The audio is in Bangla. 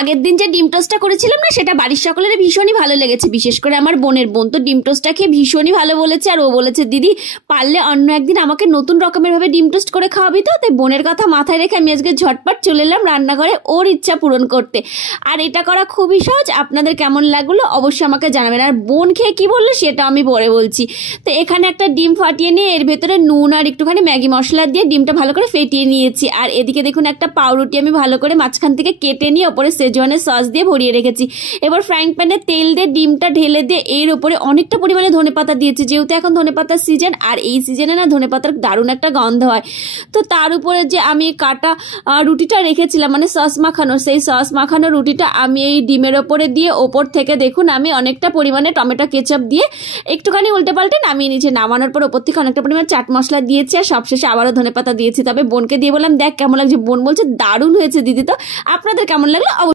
আগের দিন যে ডিম টোস্টটা করেছিলাম না, সেটা বাড়ির সকলের ভীষণই ভালো লেগেছে। বিশেষ করে আমার বোনের বোন তো ডিম টোস্টটা খেয়ে ভীষণই ভালো বলেছে। আর ও বলেছে, দিদি পারলে অন্য একদিন আমাকে নতুন রকমের ভাবে ডিম টোস্ট করে খাওয়াবি তো। তাই বোনের কথা মাথায় রেখে আমি আজকে ঝটপট চলে এলাম রান্নাঘরে ওর ইচ্ছা পূরণ করতে। আর এটা করা খুবই সহজ। আপনাদের কেমন লাগলো অবশ্যই আমাকে জানাবেন। আর বোন খেয়ে কি বললো সেটা আমি পরে বলছি। তো এখানে একটা ডিম ফাটিয়ে নিয়ে এর ভেতরে নুন আর একটুখানি ম্যাগি মশলা দিয়ে ডিমটা ভালো করে ফেটিয়ে নিয়েছি। আর এদিকে দেখুন একটা পাউরুটি আমি ভালো করে মাঝখান থেকে কেটে নিয়ে ওপরে সেজওয়ানের সস দিয়ে ভরিয়ে রেখেছি। এবার ফ্রাইং প্যানে তেল দিয়ে ডিমটা ঢেলে দিয়ে এর উপরে অনেকটা পরিমাণে ধনেপাতা দিয়েছি, যেহেতু এখন ধনেপাতার সিজন। আর এই সিজনে না ধনেপাতার দারুণ একটা গন্ধ হয়। তো তার উপরে যে আমি কাটা রুটিটা রেখেছিলাম, মানে সস মাখানো, সেই সস মাখানো রুটিটা আমি এই ডিমের ওপরে দিয়ে ওপর থেকে দেখুন আমি অনেকটা পরিমাণে টমেটো কেচাপ দিয়ে একটুখানি উল্টে পাল্টে নামিয়ে নিয়েছি। নামানোর পর ওপর থেকে অনেকটা পরিমাণে চাট মশলা দিয়েছি আর সবশেষে আবারও ধনেপাতা দিয়েছি। তবে বোনকে দিয়ে বললাম, দেখ কেমন লাগছে। বোন বলছে দারুণ হয়েছে দিদি। তো আপনাদের কেমন লাগলো